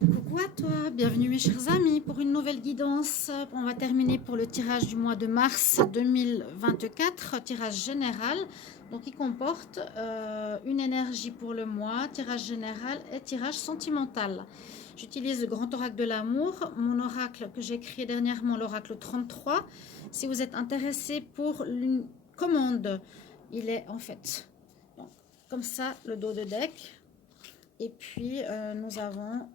Coucou à toi, bienvenue mes chers amis pour une nouvelle guidance. On va terminer pour le tirage du mois de mars 2024, tirage général. Donc il comporte une énergie pour le mois, tirage général et tirage sentimental. J'utilise le grand oracle de l'amour, mon oracle que j'ai créé dernièrement, l'oracle 33. Si vous êtes intéressé pour une commande, il est en fait donc, comme ça le dos de deck. Et puis nous avons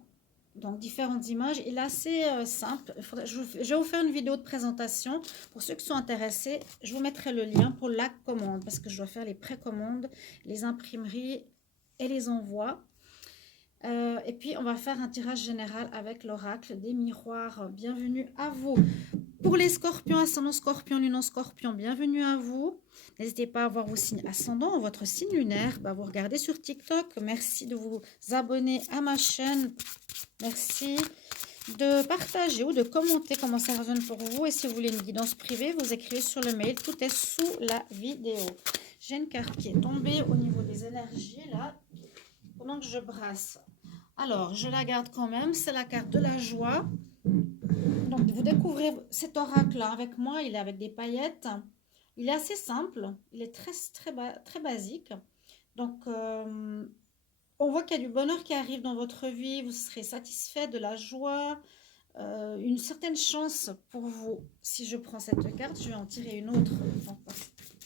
donc différentes images. Il est assez simple. Je vais vous faire une vidéo de présentation. Pour ceux qui sont intéressés, je vous mettrai le lien pour la commande parce que je dois faire les précommandes, les imprimeries et les envois. Et puis on va faire un tirage général avec l'oracle des miroirs. Bienvenue à vous. Pour les scorpions, ascendant scorpion, lune en scorpion, bienvenue à vous. N'hésitez pas à voir vos signes ascendants, votre signe lunaire. Vous regardez sur TikTok. Merci de vous abonner à ma chaîne. Merci de partager ou de commenter comment ça résonne pour vous. Et si vous voulez une guidance privée, vous écrivez sur le mail. Tout est sous la vidéo. J'ai une carte qui est tombée au niveau des énergies là, pendant que je brasse. Alors, je la garde quand même. C'est la carte de la joie. Donc, vous découvrez cet oracle-là avec moi. Il est avec des paillettes. Il est assez simple. Il est très basique. Donc, on voit qu'il y a du bonheur qui arrive dans votre vie. Vous serez satisfait de la joie. Une certaine chance pour vous. Si je prends cette carte, je vais en tirer une autre. Donc,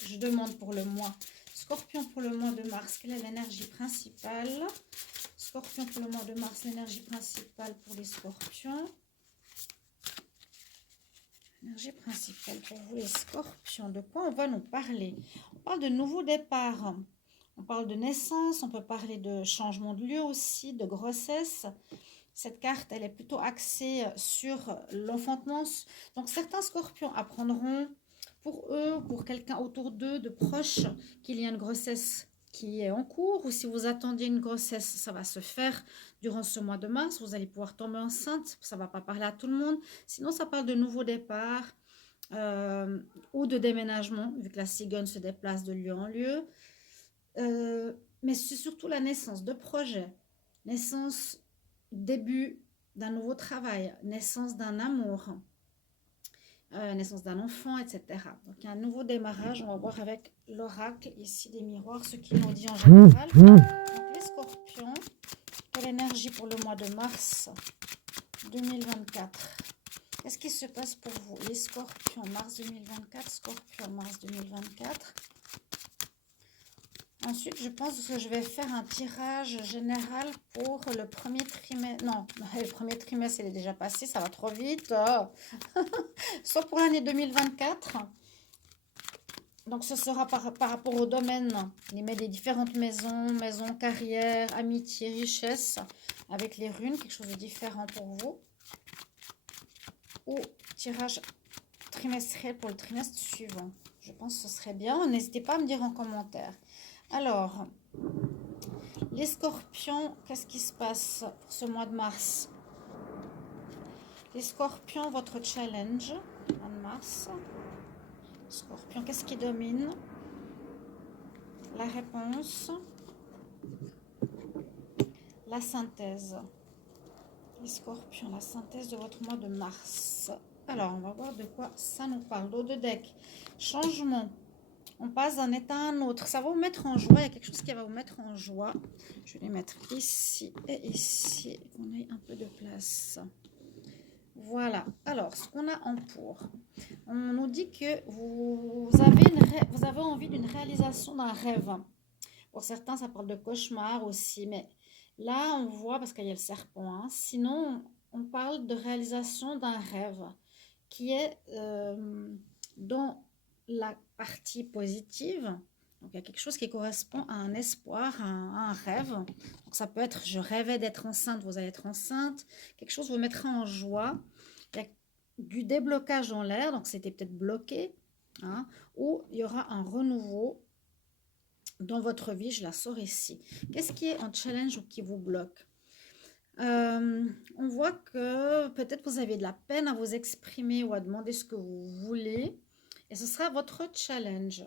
je demande pour le mois. Scorpion pour le mois de mars. Quelle est l'énergie principale? Scorpion pour le mois de mars. L'énergie principale pour les scorpions. Énergie principale pour vous les scorpions. De quoi on va nous parler? On parle de nouveau départ. On parle de naissance. On peut parler de changement de lieu aussi, de grossesse. Cette carte, elle est plutôt axée sur l'enfantement. Donc, certains scorpions apprendront pour eux, pour quelqu'un autour d'eux, de proches, qu'il y a une grossesse qui est en cours. Ou si vous attendiez une grossesse, ça va se faire durant ce mois de mars. Vous allez pouvoir tomber enceinte. Ça ne va pas parler à tout le monde. Sinon, ça parle de nouveau départ ou de déménagement, vu que la cigogne se déplace de lieu en lieu. Mais c'est surtout la naissance de projets, naissance, début d'un nouveau travail, naissance d'un amour, naissance d'un enfant, etc. Donc il y a un nouveau démarrage. On va voir avec l'oracle ici des miroirs ce qu'il nous dit en général. Donc les scorpions, quelle énergie pour le mois de mars 2024? Qu'est-ce qui se passe pour vous? Les scorpions, mars 2024, scorpion, mars 2024. Ensuite, je pense que je vais faire un tirage général pour le premier trimestre. Non, le premier trimestre, il est déjà passé, ça va trop vite. Soit pour l'année 2024. Donc, ce sera par rapport au domaine. Il met des différentes maisons, carrière, amitié, richesse, avec les runes, quelque chose de différent pour vous. Ou tirage trimestriel pour le trimestre suivant. Je pense que ce serait bien. N'hésitez pas à me dire en commentaire. Alors, les scorpions, qu'est-ce qui se passe pour ce mois de mars? Les scorpions, votre challenge, mois de mars. Scorpion, qu'est-ce qui domine? La réponse. La synthèse. Les scorpions, la synthèse de votre mois de mars. Alors, on va voir de quoi ça nous parle. Dos de deck. Changement. On passe d'un état à un autre. Ça va vous mettre en joie. Il y a quelque chose qui va vous mettre en joie. Je vais les mettre ici et ici. Qu'on ait un peu de place. Voilà. Alors, ce qu'on a en pour. On nous dit que vous avez envie d'une réalisation d'un rêve. Pour certains, ça parle de cauchemar aussi. Mais là, on voit, parce qu'il y a le serpent. Hein, sinon, on parle de réalisation d'un rêve qui est dans la partie positive. Donc, il y a quelque chose qui correspond à un espoir, à un rêve. Donc, ça peut être, je rêvais d'être enceinte, vous allez être enceinte. Quelque chose vous mettra en joie. Il y a du déblocage dans l'air, donc c'était peut-être bloqué. Hein, ou il y aura un renouveau dans votre vie, je la sors ici. Qu'est-ce qui est en challenge ou qui vous bloque? On voit que peut-être vous avez de la peine à vous exprimer ou à demander ce que vous voulez. Et ce sera votre challenge.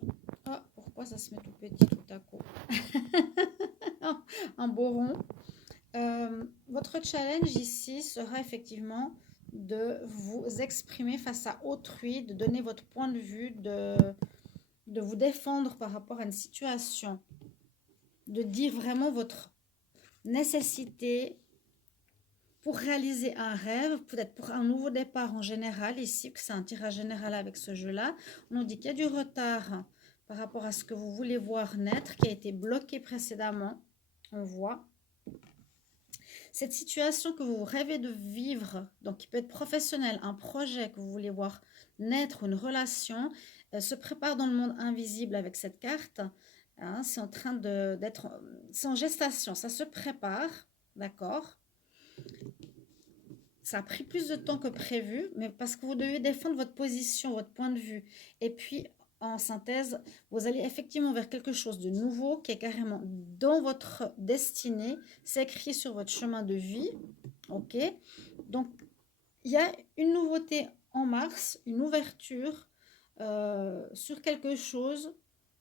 Oh, pourquoi ça se met tout petit tout à coup? Un beau rond. Votre challenge ici sera effectivement de vous exprimer face à autrui, de donner votre point de vue, de vous défendre par rapport à une situation, de dire vraiment votre nécessité pour réaliser un rêve, peut-être pour un nouveau départ en général, ici, que c'est un tirage général avec ce jeu-là. On nous dit qu'il y a du retard par rapport à ce que vous voulez voir naître, qui a été bloqué précédemment, on voit. Cette situation que vous rêvez de vivre, donc qui peut être professionnelle, un projet que vous voulez voir naître, une relation, se prépare dans le monde invisible avec cette carte. Hein, c'est en train d'être, c'est en gestation, ça se prépare, d'accord? Ça a pris plus de temps que prévu, mais parce que vous devez défendre votre position, votre point de vue. Et puis, en synthèse, vous allez effectivement vers quelque chose de nouveau qui est carrément dans votre destinée. C'est écrit sur votre chemin de vie. Ok? Donc, il y a une nouveauté en mars, une ouverture sur quelque chose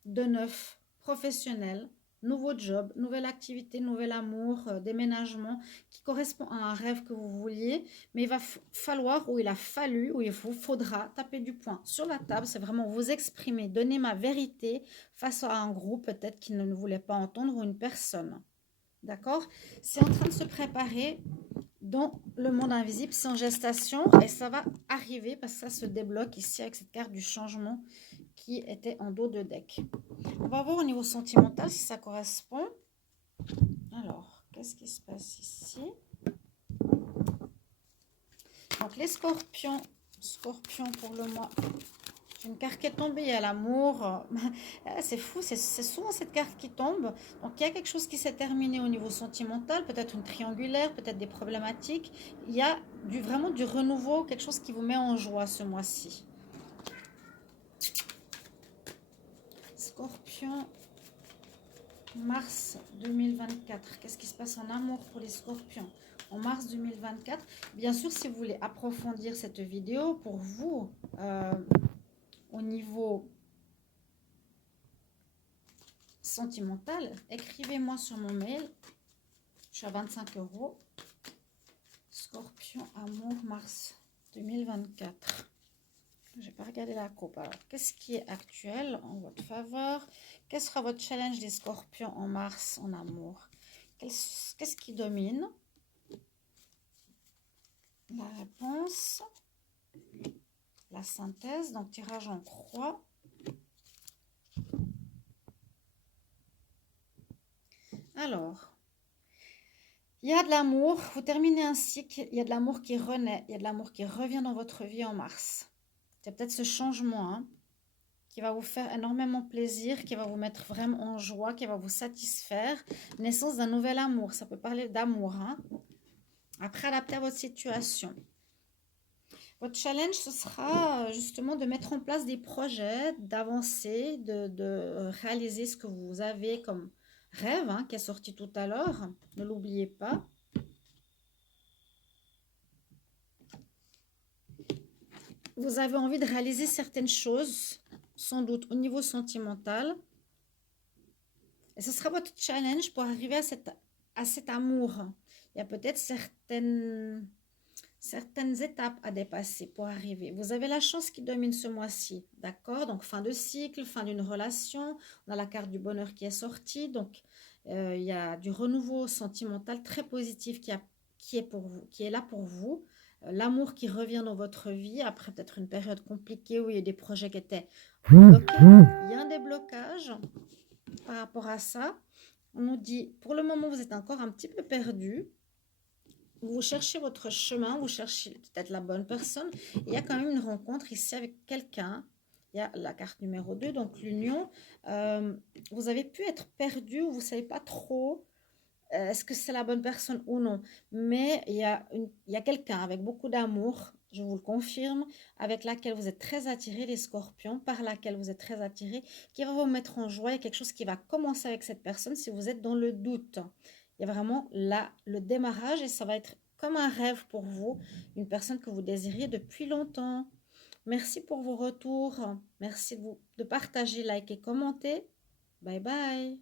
de neuf, professionnel. Nouveau job, nouvelle activité, nouvel amour, déménagement qui correspond à un rêve que vous vouliez, mais il va falloir, ou il a fallu, ou il vous faudra taper du poing sur la table, c'est vraiment vous exprimer, donner ma vérité face à un groupe peut-être qui ne voulait pas entendre ou une personne. D'accord? C'est en train de se préparer dans le monde invisible, c'est en gestation et ça va arriver parce que ça se débloque ici avec cette carte du changement qui était en dos de deck. On va voir au niveau sentimental si ça correspond. Alors, qu'est-ce qui se passe ici? Donc, les scorpions. Scorpion pour le mois. J'ai une carte qui est tombée, il y a l'amour. C'est fou, c'est souvent cette carte qui tombe. Donc, il y a quelque chose qui s'est terminé au niveau sentimental, peut-être une triangulaire, peut-être des problématiques. Il y a vraiment du renouveau, quelque chose qui vous met en joie ce mois-ci. Scorpion, mars 2024. Qu'est-ce qui se passe en amour pour les scorpions en mars 2024? Bien sûr, si vous voulez approfondir cette vidéo, pour vous, au niveau sentimental, écrivez-moi sur mon mail. Je suis à 25 €. Scorpion, amour, mars 2024. Je n'ai pas regardé la coupe. Alors, qu'est-ce qui est actuel en votre faveur? Quel sera votre challenge des scorpions en mars en amour? Qu'est-ce qui domine? La réponse, la synthèse, donc tirage en croix. Alors, il y a de l'amour, vous terminez un cycle, il y a de l'amour qui renaît, il y a de l'amour qui revient dans votre vie en mars. C'est peut-être ce changement qui va vous faire énormément plaisir, qui va vous mettre vraiment en joie, qui va vous satisfaire. Naissance d'un nouvel amour, ça peut parler d'amour. Après, adapté à votre situation. Votre challenge, ce sera justement de mettre en place des projets, d'avancer, de réaliser ce que vous avez comme rêve, qui est sorti tout à l'heure. Ne l'oubliez pas. Vous avez envie de réaliser certaines choses, sans doute au niveau sentimental. Et ce sera votre challenge pour arriver à cet amour. Il y a peut-être certaines étapes à dépasser pour arriver. Vous avez la chance qui domine ce mois-ci, d'accord? Donc, fin de cycle, fin d'une relation. On a la carte du bonheur qui est sortie. Donc, il y a du renouveau sentimental très positif qui est là pour vous. L'amour qui revient dans votre vie après peut-être une période compliquée où il y a des projets qui étaient bloqués. Il y a un déblocage par rapport à ça. On nous dit, pour le moment, vous êtes encore un petit peu perdu. Vous cherchez votre chemin, vous cherchez peut-être la bonne personne. Il y a quand même une rencontre ici avec quelqu'un. Il y a la carte numéro 2, donc l'union. Vous avez pu être perdu, vous ne savez pas trop est-ce que c'est la bonne personne ou non. Mais il y a quelqu'un avec beaucoup d'amour, je vous le confirme, avec laquelle vous êtes très attirés, les scorpions, par laquelle vous êtes très attirés, qui va vous mettre en joie. Il y a quelque chose qui va commencer avec cette personne si vous êtes dans le doute. Il y a vraiment là le démarrage et ça va être comme un rêve pour vous, une personne que vous désiriez depuis longtemps. Merci pour vos retours. Merci de partager, liker, commenter. Bye bye.